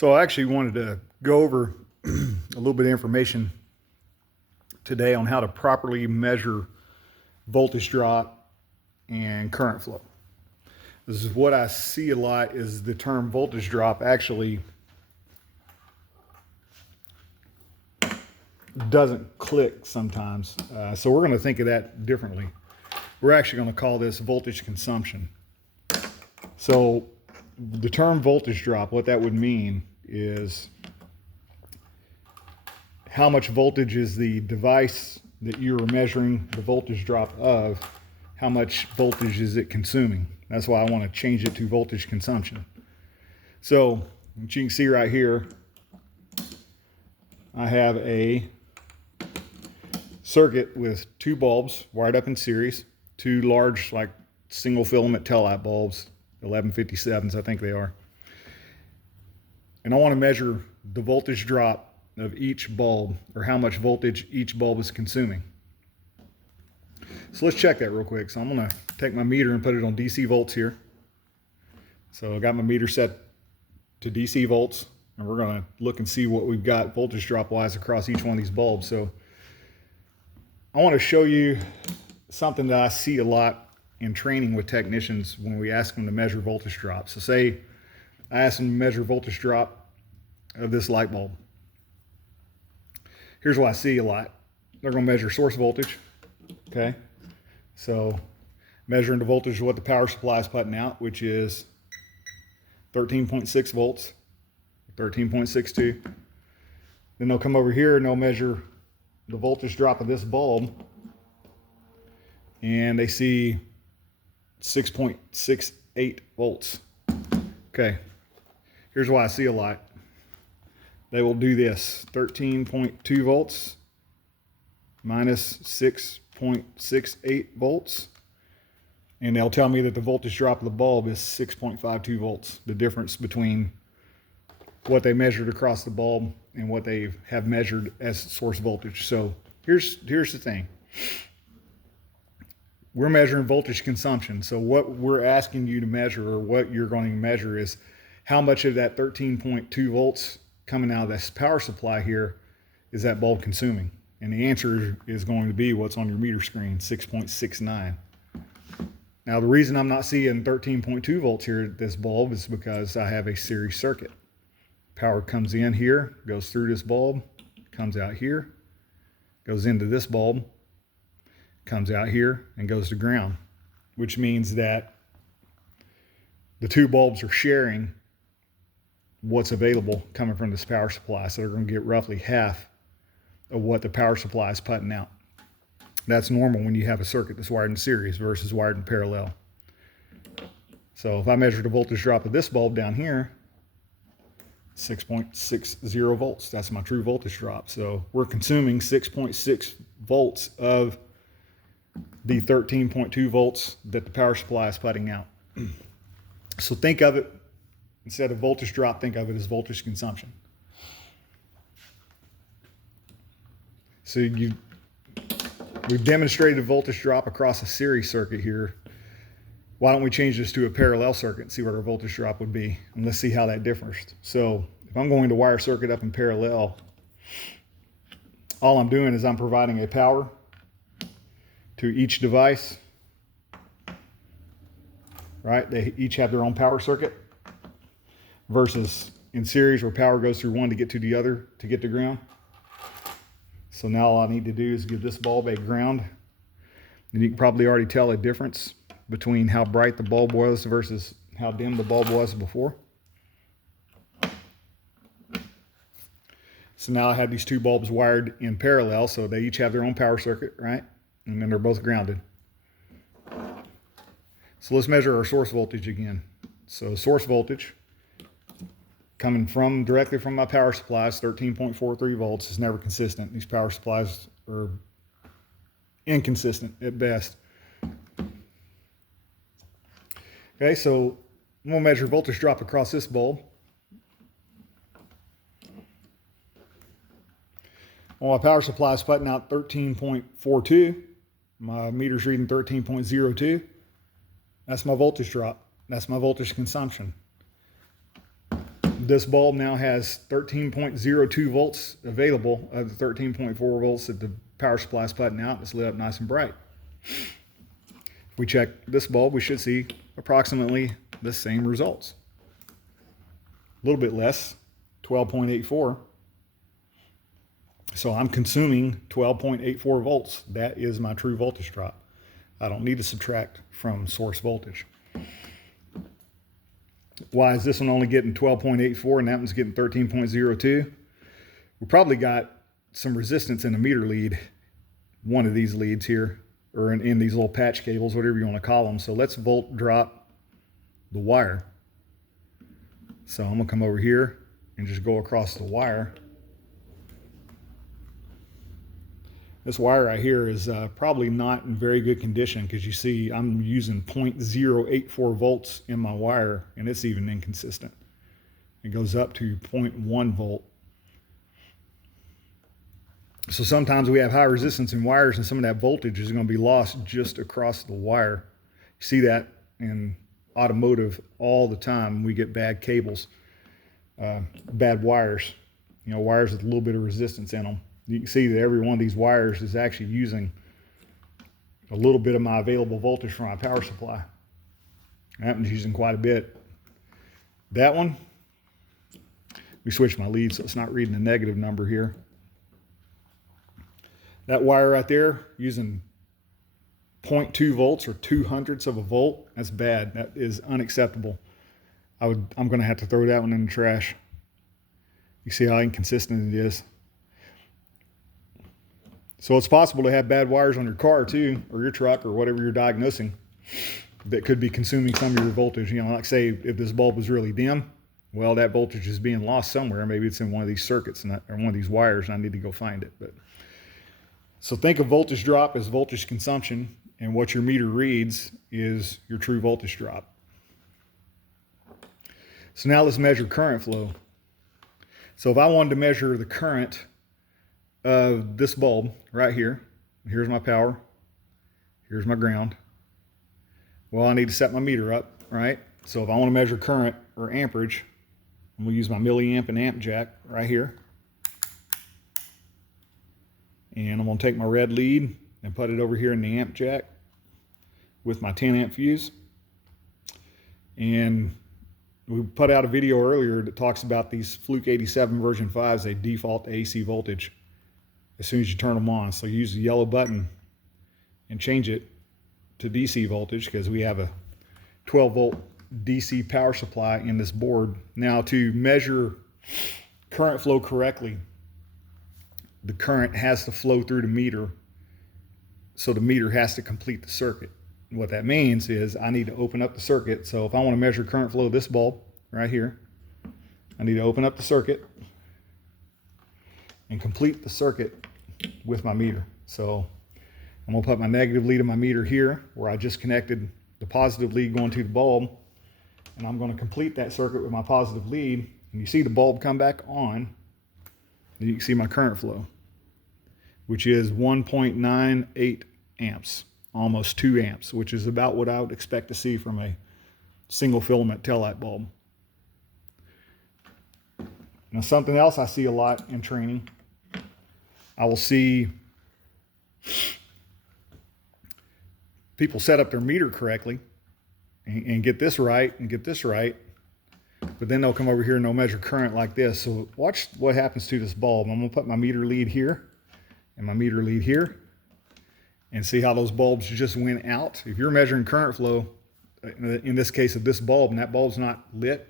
So I actually wanted to go over a little bit of information today on how to properly measure voltage drop and current flow. This is what I see a lot, is the term voltage drop actually doesn't click sometimes. So we're going to think of that differently. We're actually going to call this voltage consumption. So the term voltage drop, what that would mean is how much voltage is the device that you're measuring the voltage drop of, how much voltage is it consuming. That's why I want to change it to voltage consumption. So what you can see right here, I have a circuit with two bulbs wired up in series, two large like single filament tail light bulbs, 1157s I think they are. And I want to measure the voltage drop of each bulb, or how much voltage each bulb is consuming. So let's check that real quick. So I'm going to take my meter and put it on DC volts here. So I got my meter set to DC volts, and we're going to look and see what we've got voltage drop wise across each one of these bulbs. So I want to show you something that I see a lot in training with technicians when we ask them to measure voltage drop. So say I ask them to measure voltage drop of this light bulb. Here's what I see a lot. They're going to measure source voltage. Okay. So measuring the voltage of what the power supply is putting out, which is 13.6 volts, 13.62. Then they'll come over here and they'll measure the voltage drop of this bulb, and they see 6.68 volts. Okay, here's why I see a lot. They will do this: 13.2 volts minus 6.68 volts, and they'll tell me that the voltage drop of the bulb is 6.52 volts, the difference between what they measured across the bulb and what they have measured as source voltage. So here's the thing. We're measuring voltage consumption. So what we're asking you to measure, or what you're going to measure, is how much of that 13.2 volts coming out of this power supply here is that bulb consuming. And the answer is going to be what's on your meter screen, 6.69. Now the reason I'm not seeing 13.2 volts here at this bulb is because I have a series circuit. Power comes in here, goes through this bulb, comes out here, goes into this bulb, comes out here, and goes to ground, which means that the two bulbs are sharing what's available coming from this power supply. So they're going to get roughly half of what the power supply is putting out. That's normal when you have a circuit that's wired in series versus wired in parallel. So if I measure the voltage drop of this bulb down here, 6.60 volts. That's my true voltage drop. So we're consuming 6.6 volts of the 13.2 volts that the power supply is putting out. So think of it, instead of voltage drop, think of it as voltage consumption. So we've demonstrated a voltage drop across a series circuit here. Why don't we change this to a parallel circuit and see what our voltage drop would be? And let's see how that differs. So if I'm going to wire a circuit up in parallel, all I'm doing is I'm providing a power to each device, right? They each have their own power circuit, versus in series where power goes through one to get to the other to get to ground. So now all I need to do is give this bulb a ground. And you can probably already tell a difference between how bright the bulb was versus how dim the bulb was before. So now I have these two bulbs wired in parallel, so they each have their own power circuit, right? And then they're both grounded. So let's measure our source voltage again. So source voltage coming directly from my power supplies, 13.43 volts, is never consistent. These power supplies are inconsistent at best. Okay, so I'm going to measure voltage drop across this bulb. Well, my power supply is putting out 13.42. My meter's reading 13.02. That's my voltage drop. That's my voltage consumption. this bulb now has 13.02 volts available of the 13.4 volts that the power supply is putting out. It's lit up nice and bright. If we check this bulb, we should see approximately the same results. A little bit less, 12.84. So I'm consuming 12.84 volts. That is my true voltage drop. I don't need to subtract from source voltage. Why is this one only getting 12.84 and that one's getting 13.02? We probably got some resistance in the meter lead, one of these leads here, or in these little patch cables, whatever you want to call them. So let's volt drop the wire. So I'm gonna come over here and just go across the wire. This wire right here is probably not in very good condition, because you see I'm using 0.084 volts in my wire, and it's even inconsistent. It goes up to 0.1 volt. So sometimes we have high resistance in wires, and some of that voltage is going to be lost just across the wire. You see that in automotive all the time. We get bad cables, bad wires, you know, wires with a little bit of resistance in them. You can see that every one of these wires is actually using a little bit of my available voltage from my power supply. That one's using quite a bit. That one, we switched my lead so it's not reading a negative number here. That wire right there using 0.2 volts or 0.02 of a volt. That's bad. That is unacceptable. I'm going to have to throw that one in the trash. You see how inconsistent it is. So it's possible to have bad wires on your car too, or your truck, or whatever you're diagnosing, that could be consuming some of your voltage. You know, like say if this bulb was really dim, well, that voltage is being lost somewhere. Maybe it's in one of these circuits or one of these wires, and I need to go find it. But so think of voltage drop as voltage consumption, and what your meter reads is your true voltage drop. So now let's measure current flow. So if I wanted to measure the current of this bulb right here, here's my power, here's my ground. Well, I need to set my meter up, right? So if I want to measure current or amperage, I'm going to use my milliamp and amp jack right here. And I'm going to take my red lead and put it over here in the amp jack with my 10 amp fuse. And we put out a video earlier that talks about these Fluke 87 version 5s. They default to AC voltage as soon as you turn them on. So use the yellow button and change it to DC voltage, because we have a 12 volt DC power supply in this board. Now, to measure current flow correctly, the current has to flow through the meter, so the meter has to complete the circuit. What that means is I need to open up the circuit. So if I want to measure current flow of this bulb right here, I need to open up the circuit and complete the circuit with my meter. So I'm going to put my negative lead of my meter here, where I just connected the positive lead going to the bulb, and I'm going to complete that circuit with my positive lead. And you see the bulb come back on, and you can see my current flow, which is 1.98 amps, almost 2 amps, which is about what I would expect to see from a single filament taillight bulb. Now, something else I see a lot in training, I will see people set up their meter correctly and get this right and get this right, but then they'll come over here and they'll measure current like this. So watch what happens to this bulb. I'm going to put my meter lead here and my meter lead here, and see how those bulbs just went out. If you're measuring current flow, in this case of this bulb, and that bulb's not lit,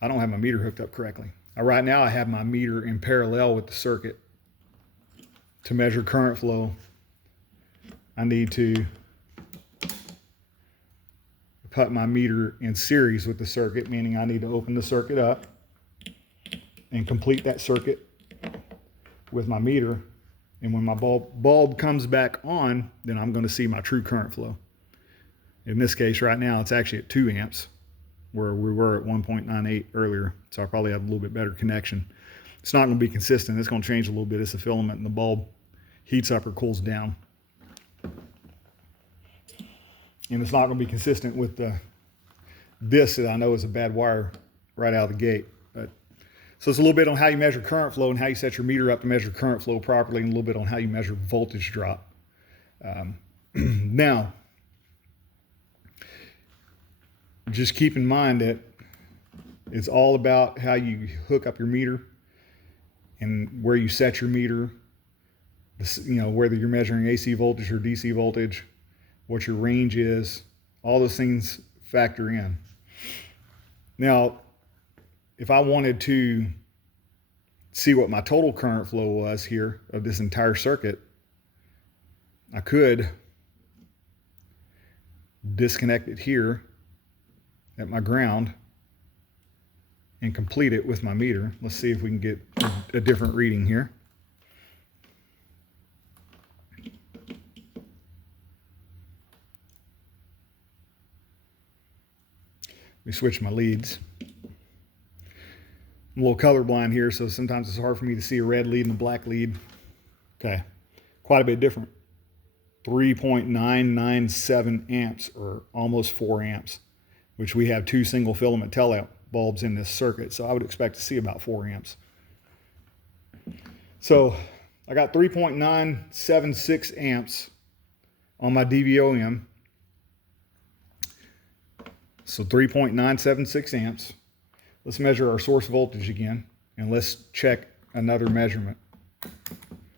I don't have my meter hooked up correctly. Right now I have my meter in parallel with the circuit. To measure current flow, I need to put my meter in series with the circuit, meaning I need to open the circuit up and complete that circuit with my meter. And when my bulb comes back on, then I'm going to see my true current flow. In this case right now, it's actually at 2 amps, where we were at 1.98 earlier. So I probably have a little bit better connection. It's not going to be consistent. It's going to change a little bit as the filament in the bulb heats up or cools down. And it's not going to be consistent with this that I know is a bad wire right out of the gate. So it's a little bit on how you measure current flow and how you set your meter up to measure current flow properly, and a little bit on how you measure voltage drop. Now, just keep in mind that it's all about how you hook up your meter and where you set your meter, whether you're measuring AC voltage or DC voltage, what your range is, all those things factor in. Now, if I wanted to see what my total current flow was here of this entire circuit, I could disconnect it here at my ground and complete it with my meter. Let's see if we can get a different reading here. Let me switch my leads. I'm a little colorblind here, so sometimes it's hard for me to see a red lead and a black lead. Okay, quite a bit different. 3.997 amps, or almost 4 amps, which we have 2 single filament tail bulbs in this circuit, so I would expect to see about 4 amps. So I got 3.976 amps on my DVOM. So 3.976 amps. Let's measure our source voltage again, and let's check another measurement.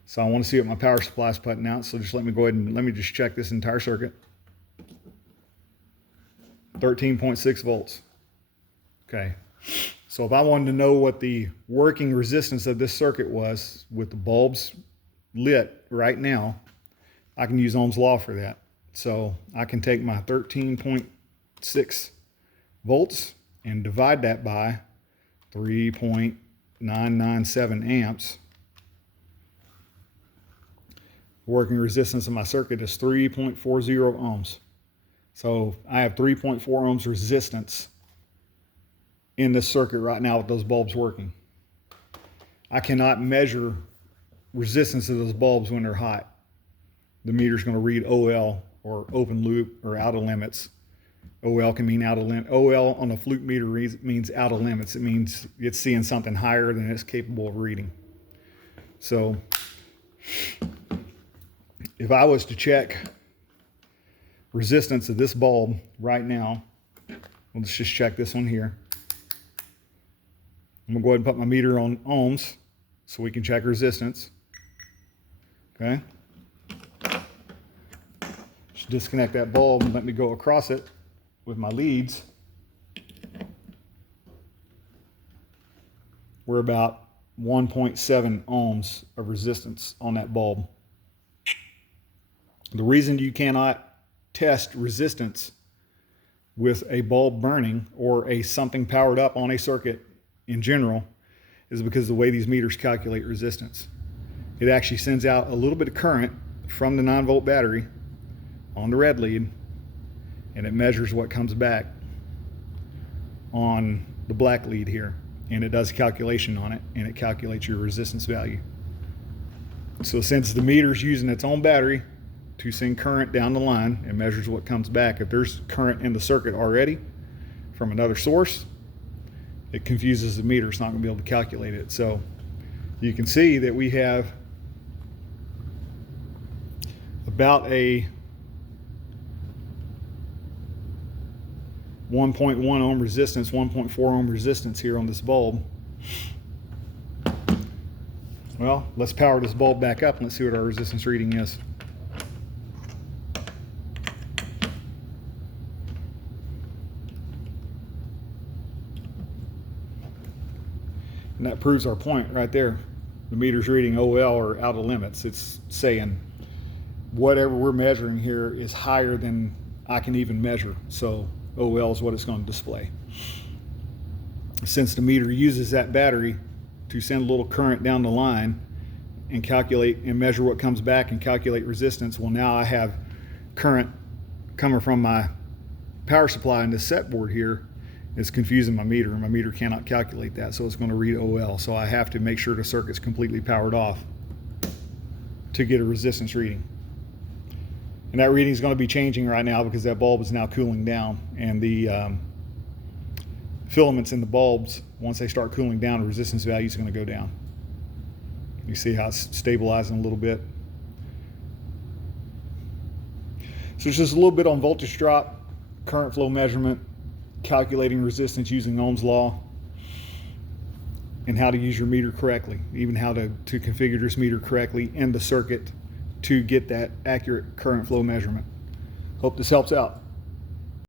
So I want to see what my power supply is putting out, so just let me go ahead and let me just check this entire circuit. 13.6 volts. Okay, so if I wanted to know what the working resistance of this circuit was with the bulbs lit right now, I can use Ohm's law for that. So I can take my 13.6 volts and divide that by 3.997 amps. Working resistance of my circuit is 3.40 ohms. So I have 3.4 ohms resistance in this circuit right now with those bulbs working. I cannot measure resistance of those bulbs when they're hot. The meter's going to read OL, or open loop, or out of limits. OL can mean out of limit. OL on a fluke meter means out of limits. It means it's seeing something higher than it's capable of reading. So if I was to check resistance of this bulb right now, let's just check this one here. I'm gonna go ahead and put my meter on ohms so we can check resistance. Okay. Just disconnect that bulb and let me go across it with my leads. We're about 1.7 ohms of resistance on that bulb. The reason you cannot test resistance with a bulb burning or something powered up on a circuit in general is because of the way these meters calculate resistance. It actually sends out a little bit of current from the 9-volt battery on the red lead, and it measures what comes back on the black lead here, and it does a calculation on it, and it calculates your resistance value. So since the meter's using its own battery to send current down the line, it measures what comes back. If there's current in the circuit already from another source, it confuses the meter. It's not going to be able to calculate it. So you can see that we have about a 1.1 ohm resistance, 1.4 ohm resistance here on this bulb. Well, let's power this bulb back up and let's see what our resistance reading is. And that proves our point right there. The meter's reading OL, or out of limits. It's saying whatever we're measuring here is higher than I can even measure. So OL is what it's going to display. Since the meter uses that battery to send a little current down the line and calculate and measure what comes back and calculate resistance, well, now I have current coming from my power supply in this set board here. It's confusing my meter, and my meter cannot calculate that, so it's going to read OL. So I have to make sure the circuit's completely powered off to get a resistance reading. And that reading is going to be changing right now because that bulb is now cooling down, and the filaments in the bulbs, once they start cooling down, the resistance value is going to go down. You see how it's stabilizing a little bit. So it's just a little bit on voltage drop, current flow measurement, calculating resistance using Ohm's law, and how to use your meter correctly, even how to configure this meter correctly in the circuit to get that accurate current flow measurement. Hope this helps out.